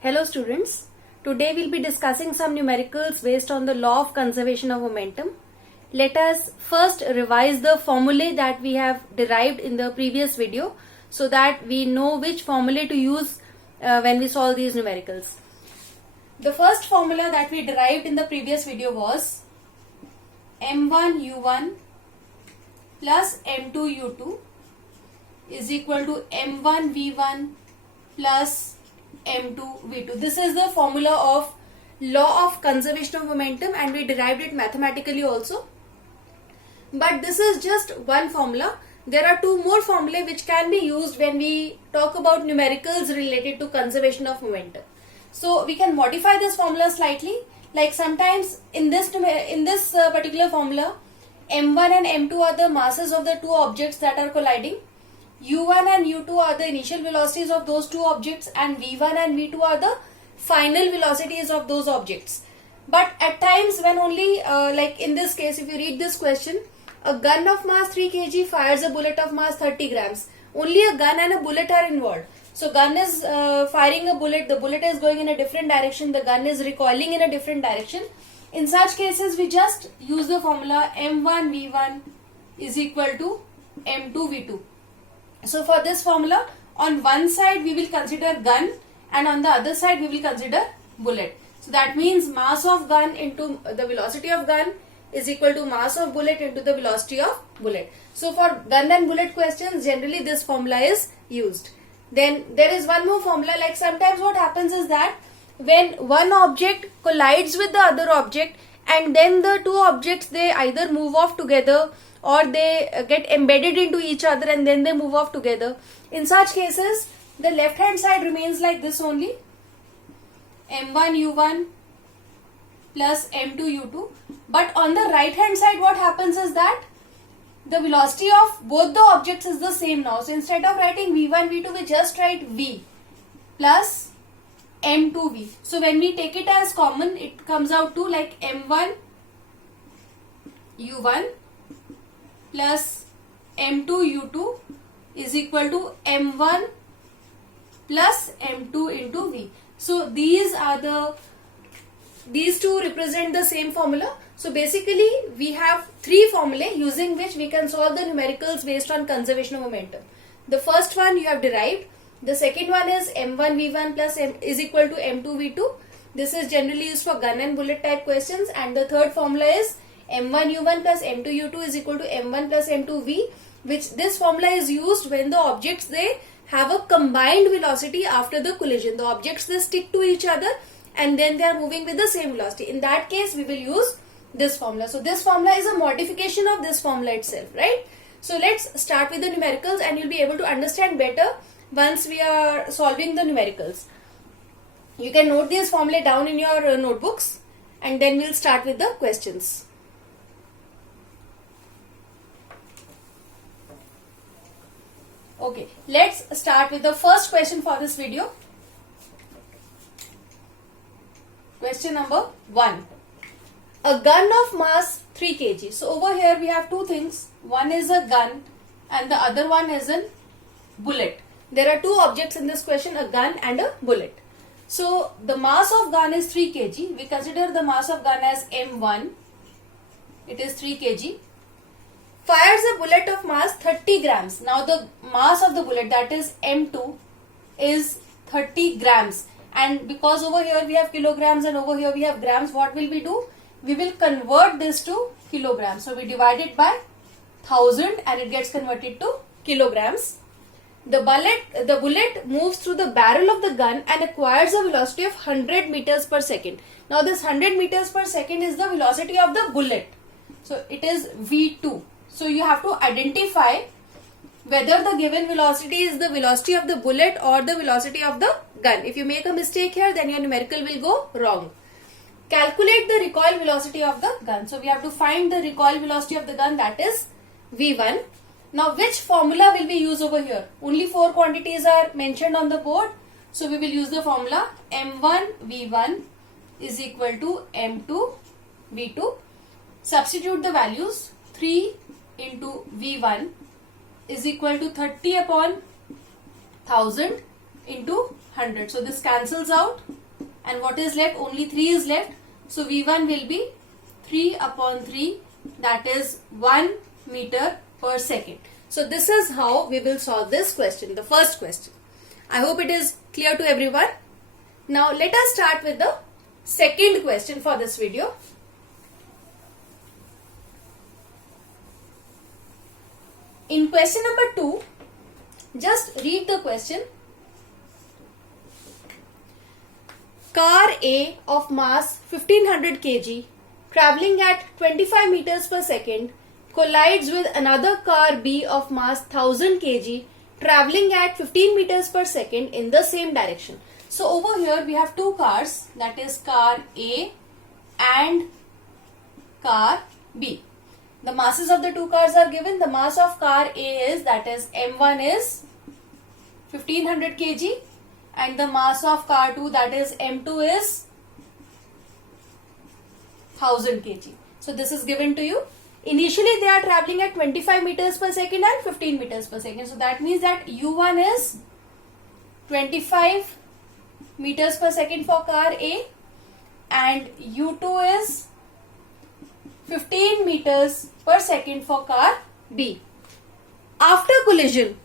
Hello students, today we'll be discussing some numericals based on the law of conservation of momentum. Let us first revise the formulae that we have derived in the previous video so that we know which formulae to use when we solve these numericals. The first formula that we derived in the previous video was m1u1 plus m2u2 is equal to m1v1 plus m2v2. This is the formula of law of conservation of momentum and we derived it mathematically also. But this is just one formula. There are two more formulae which can be used when we talk about numericals related to conservation of momentum. So we can modify this formula slightly. Like sometimes in this particular formula, m1 and m2 are the masses of the two objects that are colliding. u1 and u2 are the initial velocities of those two objects and v1 and v2 are the final velocities of those objects. But at times when only like in this case, if you read this question, a gun of mass 3 kg fires a bullet of mass 30 grams. Only a gun and a bullet are involved. So gun is firing a bullet, the bullet is going in a different direction, the gun is recoiling in a different direction. In such cases, we just use the formula m1v1 is equal to m2v2. So for this formula, on one side we will consider gun and on the other side we will consider bullet. So that means mass of gun into the velocity of gun is equal to mass of bullet into the velocity of bullet. So for gun and bullet questions, generally this formula is used. Then there is one more formula, like sometimes what happens is that when one object collides with the other object and then the two objects, they either move off together or they get embedded into each other and then they move off together. In such cases, the left hand side remains like this only, m1u1 plus m2u2. But on the right hand side, what happens is that the velocity of both the objects is the same now. So instead of writing v1, v2, we just write v plus m2v. So when we take it as common, it comes out to like m1 u1 plus m2 u2 is equal to m1 plus m2 into v. So these two represent the same formula. So basically we have three formulae using which we can solve the numericals based on conservation of momentum. The first one you have derived. The second one is m1v1 plus m is equal to m2v2. This is generally used for gun and bullet type questions. And the third formula is m1u1 plus m2u2 is equal to m1 plus m2v, which this formula is used when the objects, they have a combined velocity after the collision. The objects, they stick to each other and then they are moving with the same velocity. In that case, we will use this formula. So this formula is a modification of this formula itself, right? So let's start with the numericals and you'll be able to understand better once we are solving the numericals. You can note this formula down in your notebooks and then we'll start with the questions. Okay, let's start with the first question for this video. Question number 1. A gun of mass 3 kg. So over here we have two things. One is a gun and the other one is a bullet. There are two objects in this question, a gun and a bullet. So the mass of gun is 3 kg. We consider the mass of gun as m1. It is 3 kg. Fires a bullet of mass 30 grams. Now the mass of the bullet, that is m2, is 30 grams. And because over here we have kilograms and over here we have grams, what will we do? We will convert this to kilograms. So we divide it by 1000 and it gets converted to kilograms. The bullet moves through the barrel of the gun and acquires a velocity of 100 meters per second. Now this 100 meters per second is the velocity of the bullet. So it is v2. So you have to identify whether the given velocity is the velocity of the bullet or the velocity of the gun. If you make a mistake here, then your numerical will go wrong. Calculate the recoil velocity of the gun. So we have to find the recoil velocity of the gun, that is v1. Now which formula will we use over here? Only 4 quantities are mentioned on the board. So we will use the formula m1 v1 is equal to m2 v2. Substitute the values. 3 into v1 is equal to 30 upon 1000 into 100. So this cancels out, and what is left? Only 3 is left. So V1 will be 3 upon 3, that is 1 meter per second. So this is how we will solve this question, the first question. I hope it is clear to everyone. Now let us start with the second question for this video. In question number 2, just read the question. Car A of mass 1500 kg traveling at 25 meters per second collides with another car B of mass 1000 kg traveling at 15 meters per second in the same direction. So over here we have two cars, that is car A and car B. The masses of the two cars are given. The mass of car A is, that is M1 is 1500 kg and the mass of car 2, that is M2 is 1000 kg. So this is given to you. Initially they are traveling at 25 meters per second and 15 meters per second. So that means that U1 is 25 meters per second for car A and U2 is 15 meters per second for car B. After collision,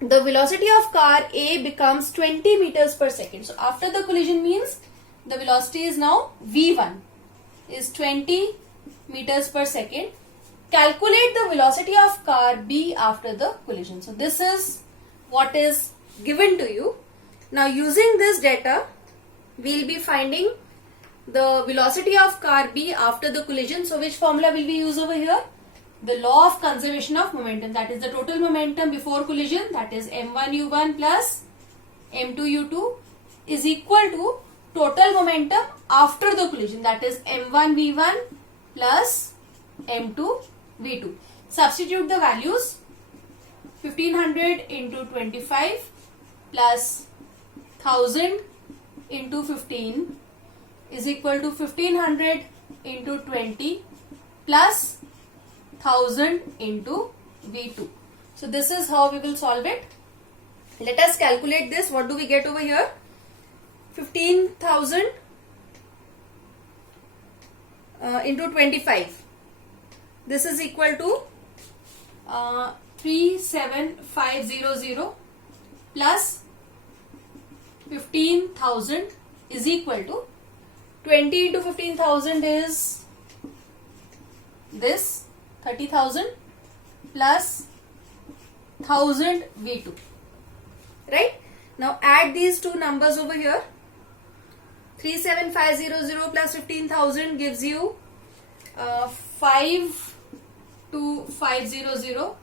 the velocity of car A becomes 20 meters per second. So after the collision means the velocity is now V1 is 20 meters per second. Calculate the velocity of car B after the collision. So this is what is given to you. Now using this data, we will be finding the velocity of car B after the collision. So which formula will we use over here? The law of conservation of momentum, that is the total momentum before collision, that is m1u1 plus m2u2 is equal to total momentum after the collision, that is m1v1 plus m2v2. Substitute the values. 1500 into 25 plus 1000 into 15 is equal to 1500 into 20 plus 1000 into V2. So this is how we will solve it. Let us calculate this. What do we get over here? 15,000 into 25. This is equal to 37500 plus 15,000 is equal to 20 into 15,000 is this 30,000 plus 1000 V2. Right? Now add these two numbers over here. 37500 plus 15,000 gives you 52500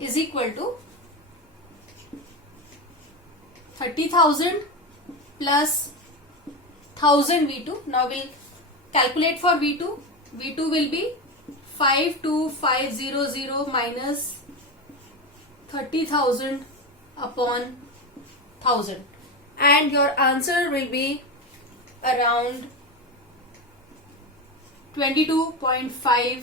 is equal to 30,000 plus 1000 V2. Now we'll calculate for V2. V2 will be 52500 minus 30,000 upon 1000 and your answer will be around 22.5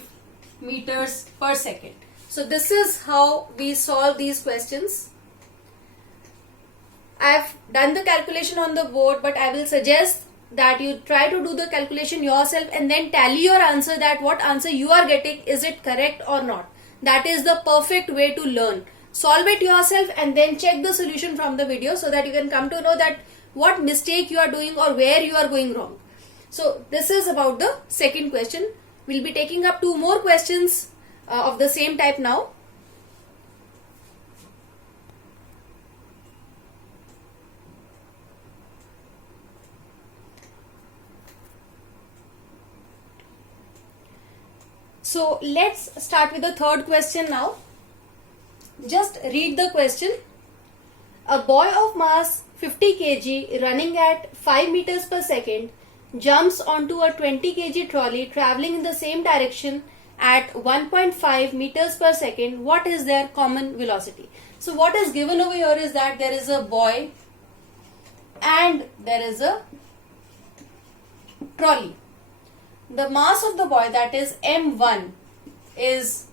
meters per second. So this is how we solve these questions. I have done the calculation on the board, but I will suggest that you try to do the calculation yourself and then tally your answer, that what answer you are getting, is it correct or not. That is the perfect way to learn. Solve it yourself and then check the solution from the video so that you can come to know that what mistake you are doing or where you are going wrong. So this is about the second question. We'll be taking up two more questions of the same type now. So let's start with the third question now. Just read the question. A boy of mass 50 kg running at 5 meters per second jumps onto a 20 kg trolley traveling in the same direction at 1.5 meters per second. What is their common velocity? So what is given over here is that there is a boy and there is a trolley. The mass of the boy, that is M1, is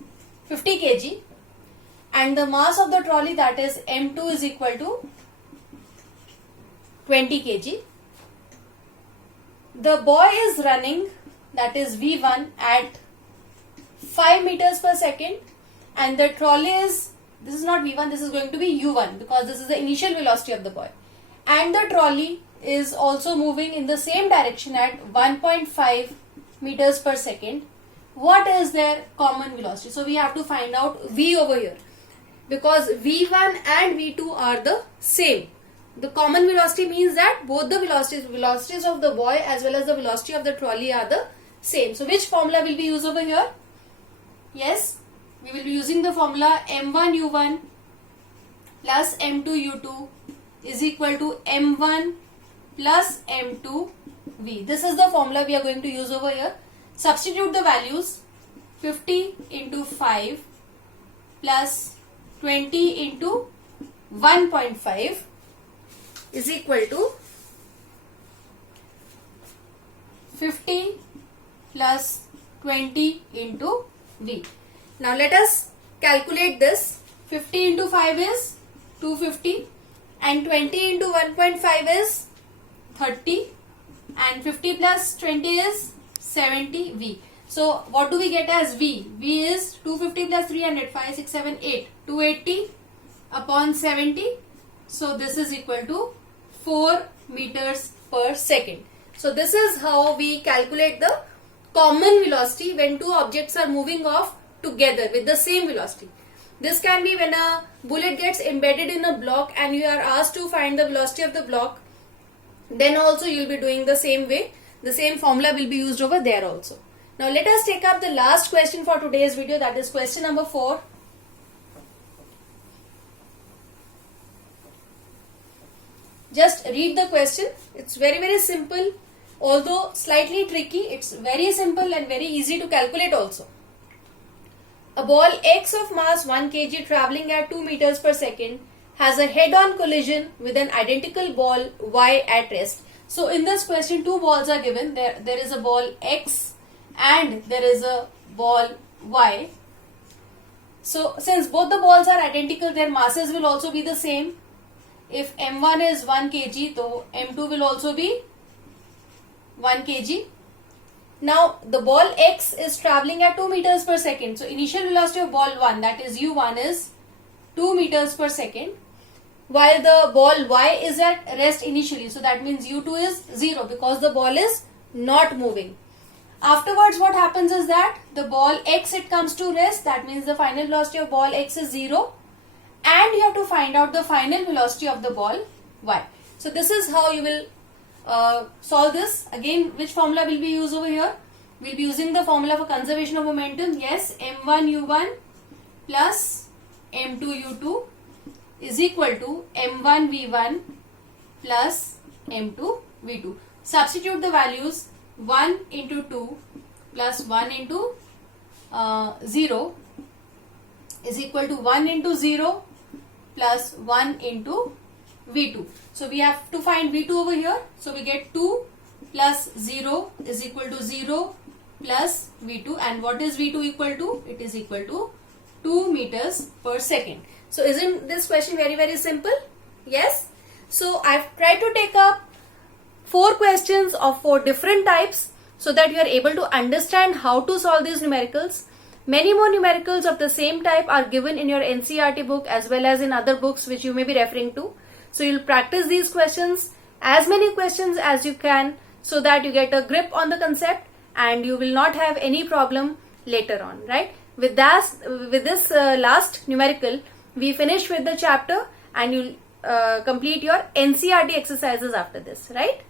50 kg and the mass of the trolley, that is M2, is equal to 20 kg. The boy is running, that is V1, at 5 meters per second, and the trolley is, this is not V1, this is going to be U1 because this is the initial velocity of the boy, and the trolley is also moving in the same direction at 1.5 meters per second. What is their common velocity? So we have to find out V over here, because V1 and V2 are the same. The common velocity means that both the velocities of the boy as well as the velocity of the trolley are the same. So which formula will be used over here? Yes, we will be using the formula m1u1 plus m2u2 is equal to m1 plus m2v. This is the formula we are going to use over here. Substitute the values. 50 into 5 plus 20 into 1.5 is equal to 50 plus 20 into v. Now let us calculate this. 50 into 5 is 250 and 20 into 1.5 is 30 and 50 plus 20 is 70 v. So what do we get as v? V is 250 plus 300, 5, 6, 7, 8, 280 upon 70. So this is equal to 4 meters per second. So this is how we calculate the common velocity when two objects are moving off together with the same velocity. This can be when a bullet gets embedded in a block and you are asked to find the velocity of the block. Then also you will be doing the same way. The same formula will be used over there also. Now let us take up the last question for today's video, that is question number 4. Just read the question. It's very simple. Although slightly tricky, it's very simple and very easy to calculate also. A ball X of mass 1 kg traveling at 2 meters per second has a head-on collision with an identical ball Y at rest. So in this question, two balls are given. There is a ball X and there is a ball Y. So since both the balls are identical, their masses will also be the same. If M1 is 1 kg, so M2 will also be 1 kg. Now the ball X is traveling at 2 meters per second. So initial velocity of ball 1, that is U1, is 2 meters per second. While the ball Y is at rest initially. So that means U2 is 0 because the ball is not moving. Afterwards what happens is that the ball X, it comes to rest. That means the final velocity of ball X is 0. And you have to find out the final velocity of the ball Y. So this is how you will solve this. Again, which formula will be used over here? We will be using the formula for conservation of momentum. Yes, m1u1 plus m2u2 is equal to m1v1 plus m2v2. Substitute the values. 1 into 2 plus 1 into 0 is equal to 1 into 0 plus 1 into V2. So we have to find V2 over here. So we get 2 plus 0 is equal to 0 plus V2. And what is V2 equal to? It is equal to 2 meters per second. So isn't this question very simple? Yes. So I've tried to take up 4 questions of 4 different types so that you are able to understand how to solve these numericals. Many more numericals of the same type are given in your NCERT book as well as in other books which you may be referring to. So you'll practice these questions, as many questions as you can, so that you get a grip on the concept and you will not have any problem later on, right? With this last numerical, we finish with the chapter and you'll complete your NCERT exercises after this, right?